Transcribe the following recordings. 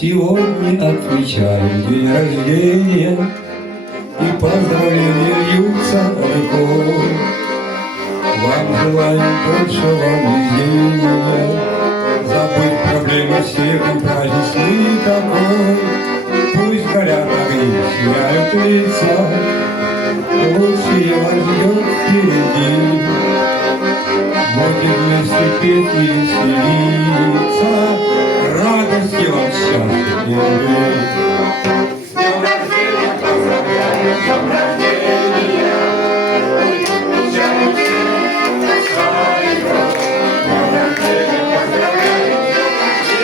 Сегодня отмечаем день рождения, и поздравления льются рекой. Вам желаем большего везения, забыть проблемы всех и праздничный такой. Пусть горят огни, сияют лица, лучшее вас ждет впереди. Будем вместе петь и веселиться, радости вам, счастья и любви. С днем рождения поздравляем, с днем рождения! Отмечаем всех настроем. С днем рождения поздравляем, с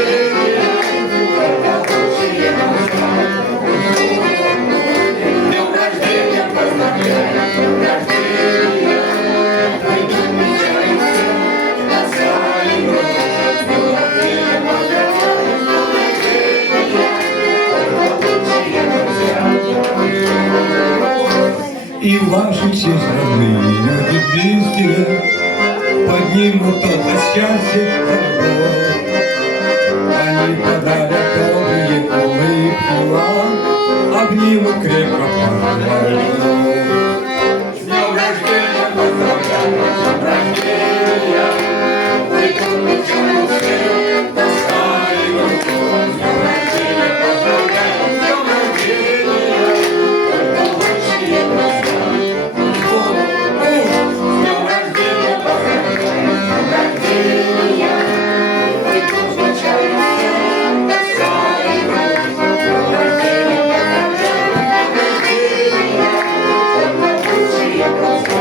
днем рождения! Это лучшие настроения. С днем рождения поздравляем, с днем рождения! Отмечаем всех настроем. С днем рождения поздравляем, с днем рождения! И ваши все родные люди близкие поднимут только счастье торгов. Они подарят добрые улыбки вам, обнимут крепко пожелают. С днем рождения поздравляем, с днем рождения! Мы отмечаем всех достойных руку. С днем рождения поздравляем, с днем рождения! Только лучшие друзья. С днем рождения поздравляем, с днем рождения! Мы отмечаем всех достойных руку. С днем рождения поздравляем, с днем рождения! Только лучшие друзья.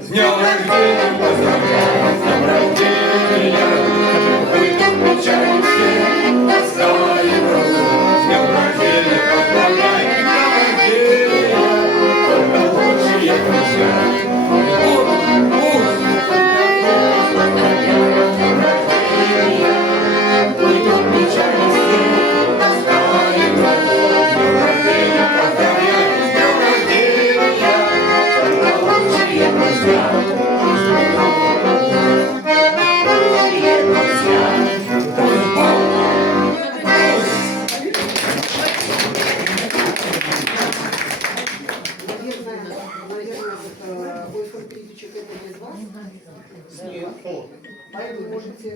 С днем рождения поздравляем, с днем рождения! Мы отмечаем всех достойных руку. С днем рождения поздравляем, с днем рождения! Только лучшие друзья. С днем рождения! Мы отмечаем всех достойных руку. С днем рождения поздравляем, с днем рождения! Только лучшие друзья. Наверное, Ойфон Критичек это не из вас? Нет. Поэтому можете